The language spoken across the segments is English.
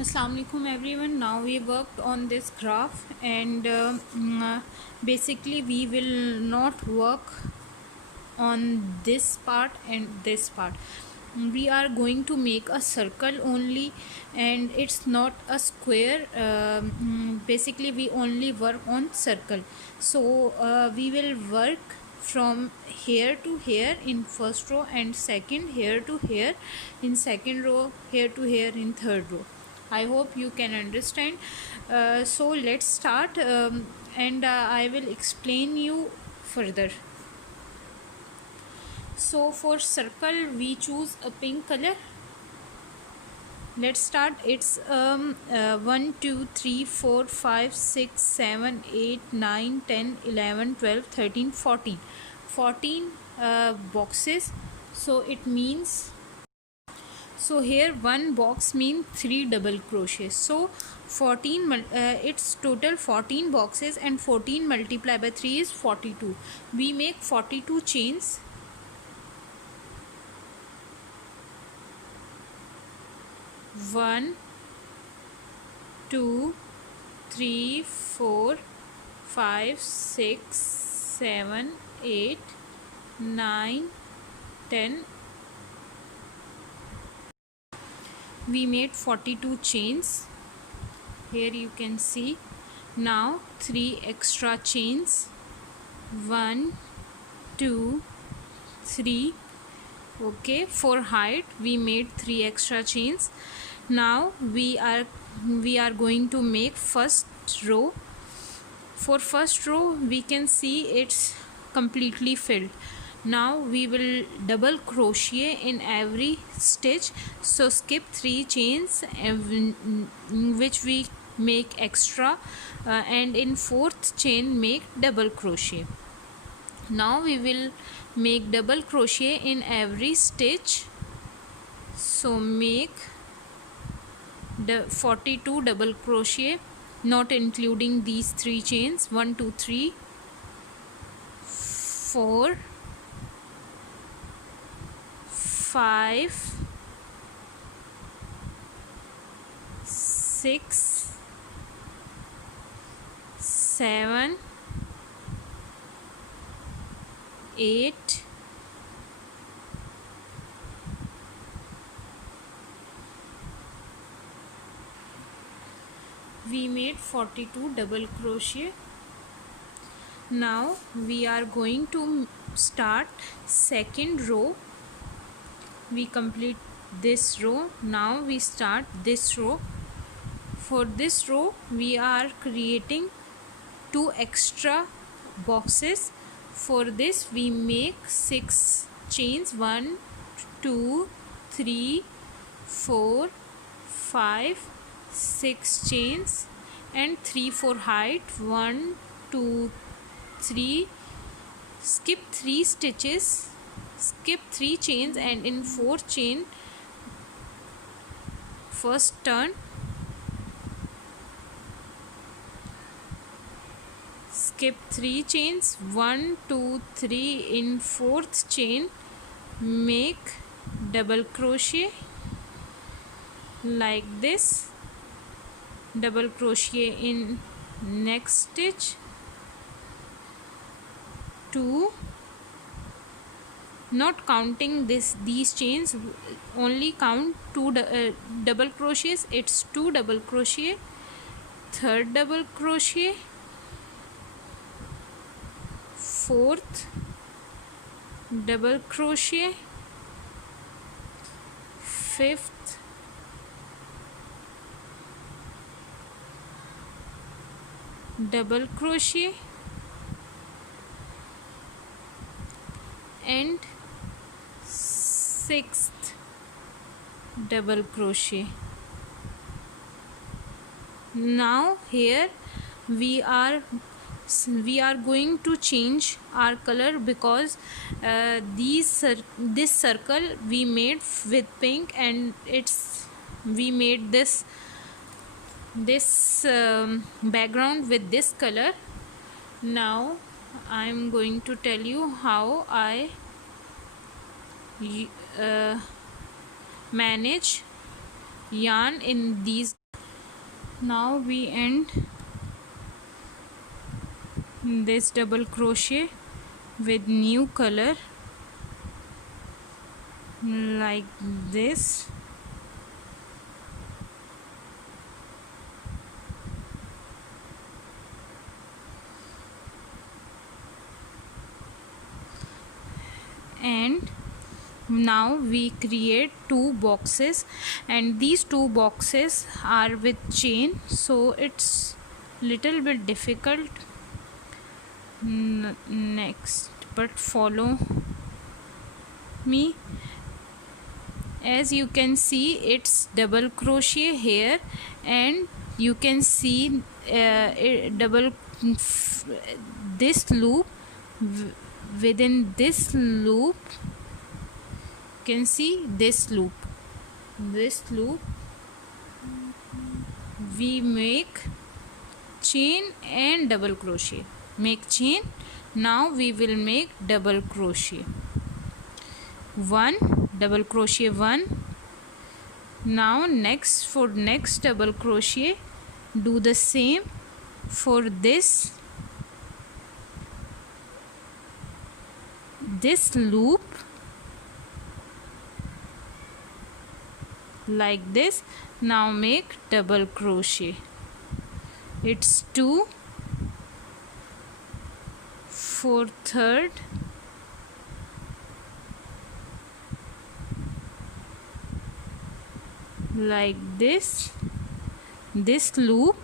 Assalamu alaikum everyone. Now we worked on this graph and basically we will not work on this part and this part. We are going to make a circle only, and it's not a square. Basically we only work on circle. So we will work from here to here in first row, and second here to here in second row, here to here in third row. I hope you can understand. So let's start, and I will explain you further. So for circle we choose a pink color. Let's start. It's 1 2 3 4 5 6 7 8 9 10 11 12 13 14 14 boxes. So it means, so here one box means 3 double crochets. So 14 it's total 14 boxes, and 14 multiplied by 3 is 42. We make 42 chains. 1 2 3 4 5 6 7 8 9 10. We made 42 chains. Here you can see. Now 3 extra chains. 1 2 3. Okay, for height we made 3 extra chains. Now we are going to make first row. For first row we can see it's completely filled. Now we will double crochet in every stitch. So skip 3 chains which we make extra, and in fourth chain make double crochet. Now we will make double crochet in every stitch. So make the 42 double crochet, not including these 3 chains. 1 2 3 4 5 6 7 8 we made 42 double crochet. Now we are going to start second row. We complete this row. Now we start this row. For this row we are creating 2 extra boxes. For this we make 6 chains. 1 2 3 4 5 6 chains, and 3 for height. 1 2 3. Skip 3 stitches, skip 3 chains, and in 4th chain first turn, skip 3 chains. 1 2 3. In 4th chain make double crochet like this. Double crochet in next stitch. 2, not counting these chains, only count 2 double crochets. It's 2 double crochet. Third double crochet. Fourth double crochet. Fifth double crochet, and sixth double crochet. Now here we are going to change our color, because this circle we made with pink, and we made this background with this color. Now I'm going to tell you how I manage yarn in these Now we end this double crochet with new color like this. And now we create two boxes, and these two boxes are with chain, so it's little bit difficult next, but follow me. As you can see, it's double crochet here, and you can see double this loop. Within this loop, you can see this loop we make chain and double crochet, make chain. Now we will make double crochet, one double crochet, one. Now next, for next double crochet, do the same for this loop like this. Now make double crochet, it's 2 for third, like this loop,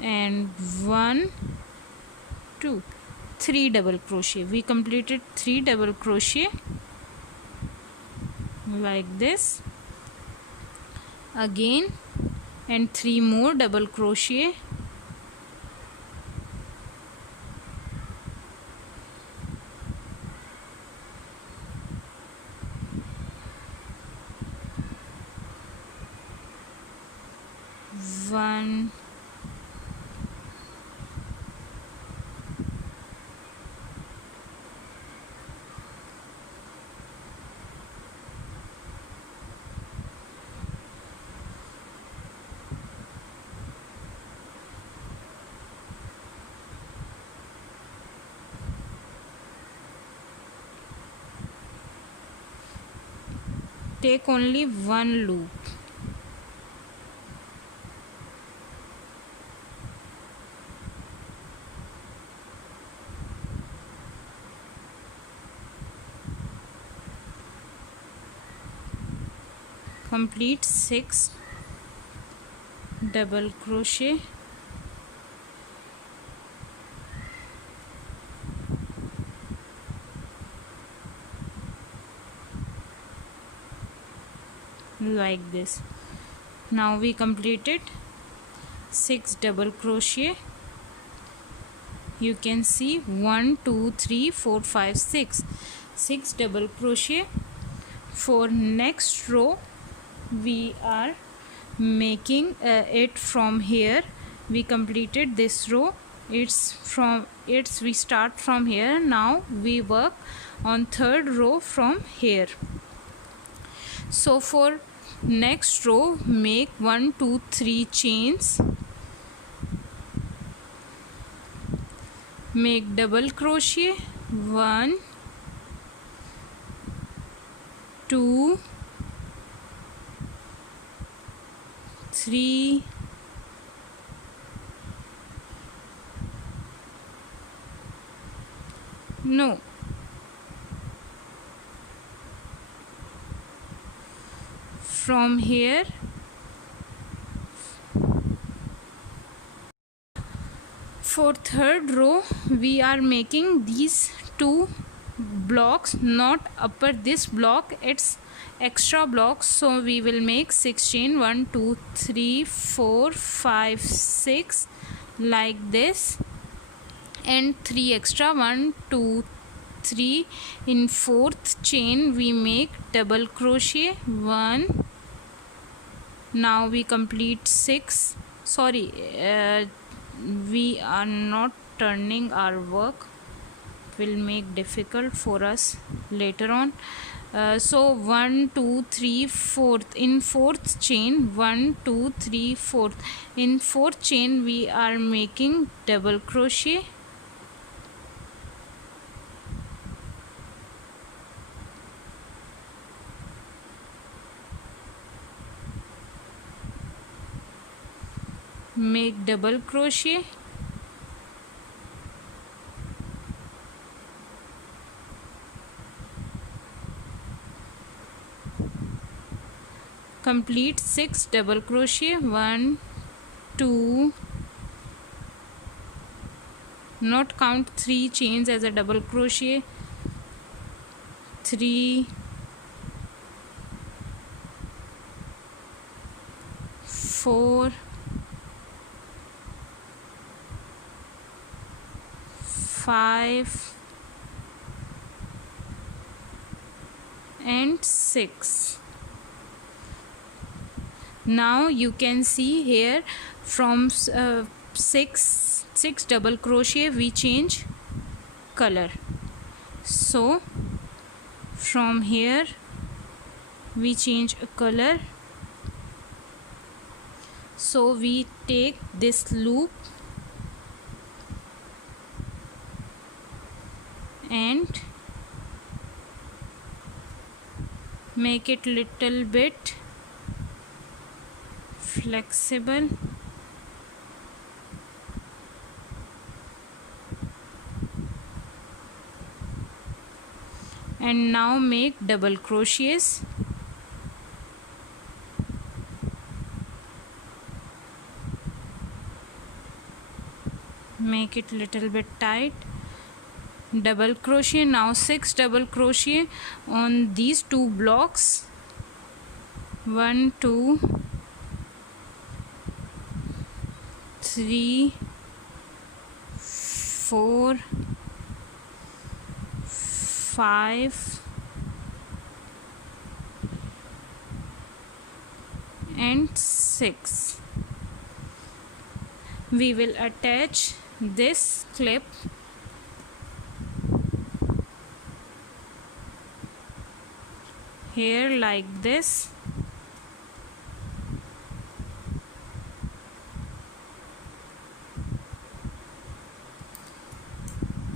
and 1 2 3 double crochet. We completed 3 double crochet like this again, and 3 more double crochet. One, take only one loop. Complete 6 double crochet, like this. Now we completed 6 double crochet. You can see 1 2 3 4 5 6 double crochet. For next row, we are making it from here. We completed this row, we start from here. Now we work on third row from here. So for next row, make 1 2 3 chains, make double crochet, 1 2 3 no from here. For third row, we are making these two blocks, not upper this block, it's extra blocks. So we will make 6 chain, 1 2 3 4 5 6 like this, and 3 extra, 1 2 3. In fourth chain we make double crochet, 1. Now we complete 6. Sorry, we are not turning our work, will make difficult for us later on. So 1 2 3 fourth, in fourth chain 1 2 3 fourth, in fourth chain we are making double crochet. Make double crochet, complete 6 double crochet, 1 2, not count 3 chains as a double crochet, 3 4 5 and 6. Now you can see here from 6 double crochet we change color. So from here we change a color. So we take this loop and make it little bit flexible, and now make double crochets. Make it little bit tight, double crochet. Now 6 double crochet on these two blocks, 1 2 3 4 5 and 6. We will attach this clip here like this,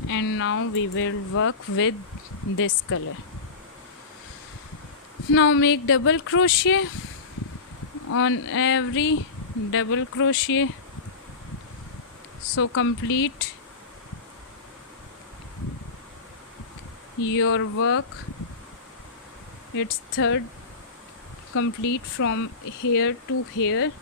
and now we will work with this color. Now make double crochet on every double crochet. So complete your work. It's third complete from here to here.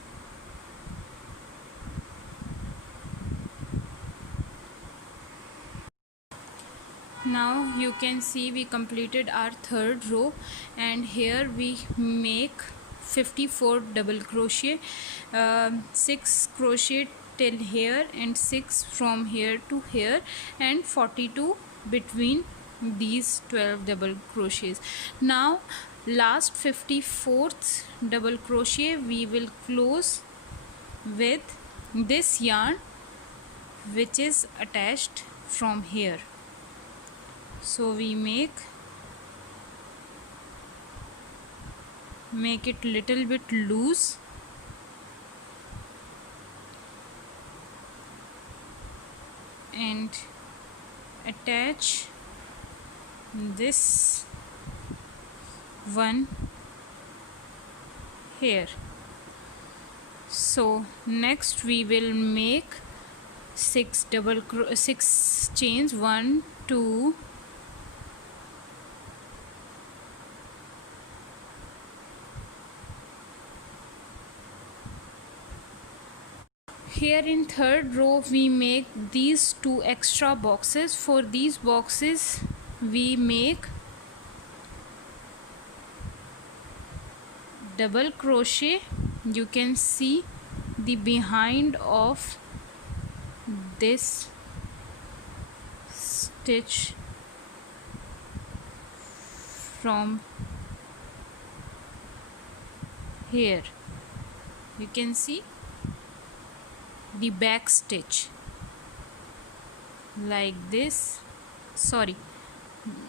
Now you can see we completed our third row, and here we make 54 double crochet, 6 crochet till here and 6 from here to here, and 42 between these 12 double crochets. Now last 54th double crochet we will close with this yarn which is attached from here. So we make it little bit loose, and attach this one here. So next we will make 6 chains, 1 2 here. In third row we make these 2 extra boxes. For these boxes we make double crochet. You can see the behind of this stitch from here. You can see the back stitch like this. Sorry,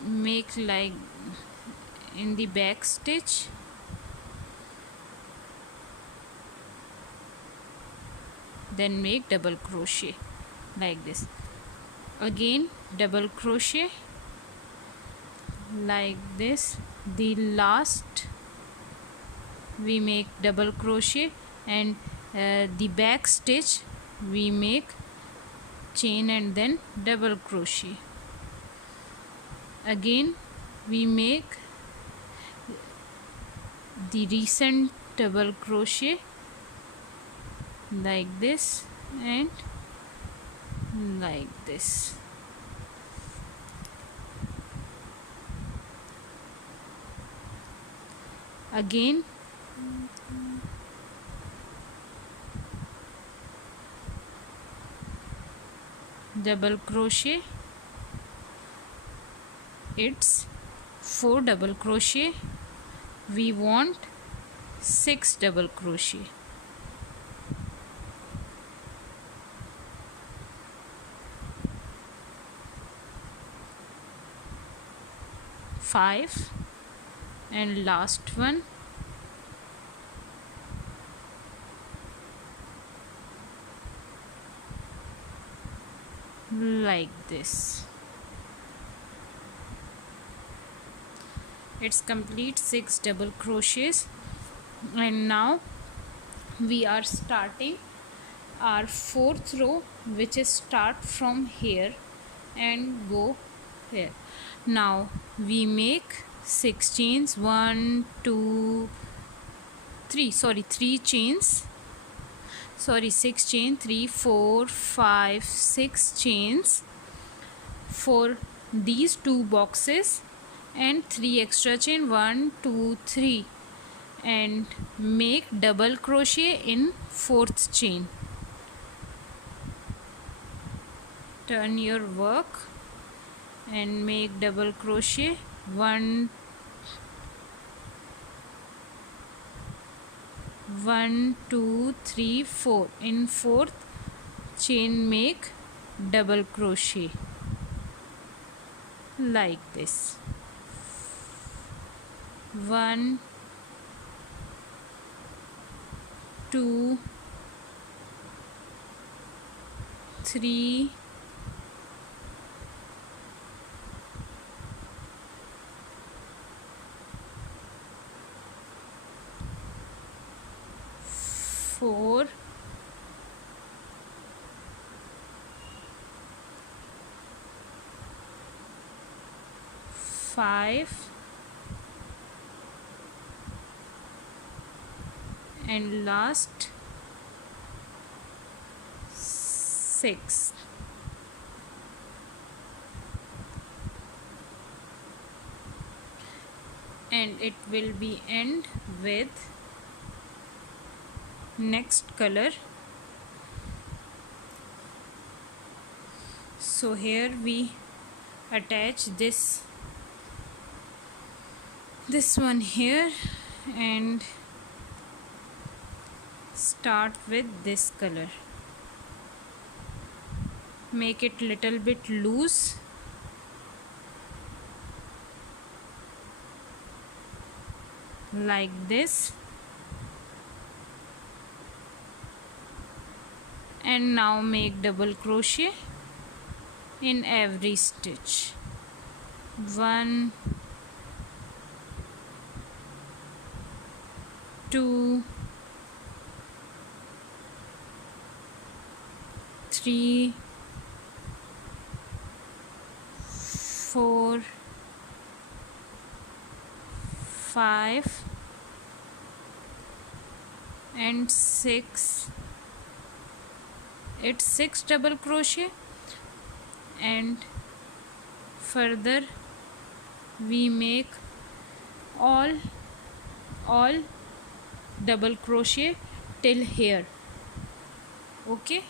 make like in the back stitch, then make double crochet like this. Again double crochet like this. The last we make double crochet, and the back stitch we make chain and then double crochet. Again we make the recent double crochet like this and like this. Again double crochet. It's 4 double crochet. We want 6 double crochet. Five, and last one. Like this. It's complete 6 double crochets, and now we are starting our 4th row, which is start from here and go here. Now we make 6 chains, 1 2 3 3 chains, 6 chain, 3 4 5 6 chains for these 2 boxes, and 3 extra chain, 1 2 3, and make double crochet in 4th chain. Turn your work and make double crochet. 1 2 3 4. In 4th chain make double crochet like this. 1 2 3 4 5 and last 6. And it will be end with next color. So here we attach this one here and start with this color. Make it little bit loose. Like this. And now make double crochet in every stitch. 1 2 3 4 5 and 6. It's 6 double crochet, and further we make all double crochet till here. Okay,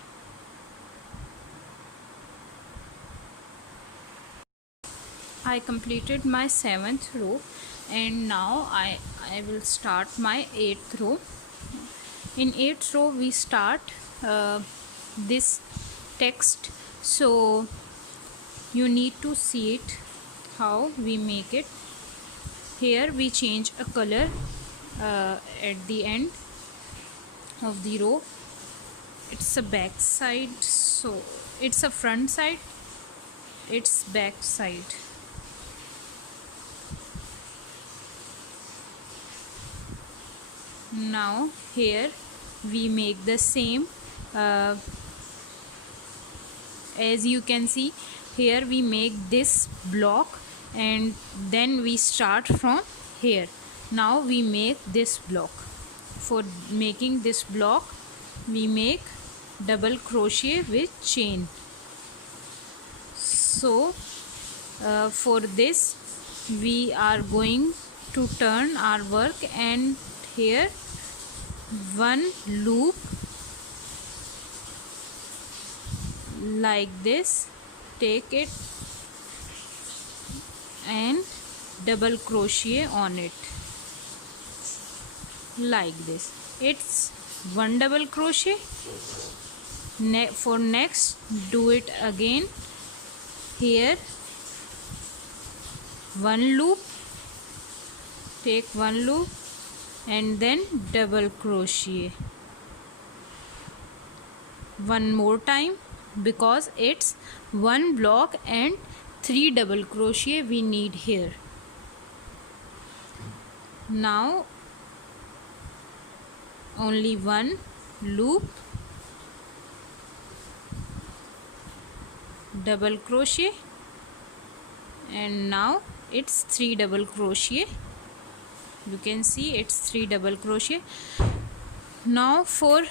I completed my 7th row, and now I will start my 8th row. In 8th row we start this text, so you need to see it how we make it. here we change a color at the end of the row. It's a back side, so it's a front side, it's back side. Now here we make the same, as you can see here we make this block and then we start from here. Now we make this block. For making this block we make double crochet with chain. So for this we are going to turn our work, and here one loop like this, take it and double crochet on it like this. It's one double crochet. For next do it again. Here one loop, take one loop and then double crochet one more time, because it's one block and 3 double crochet we need here. Now only one loop, double crochet, and now it's 3 double crochet. You can see it's 3 double crochet. Now for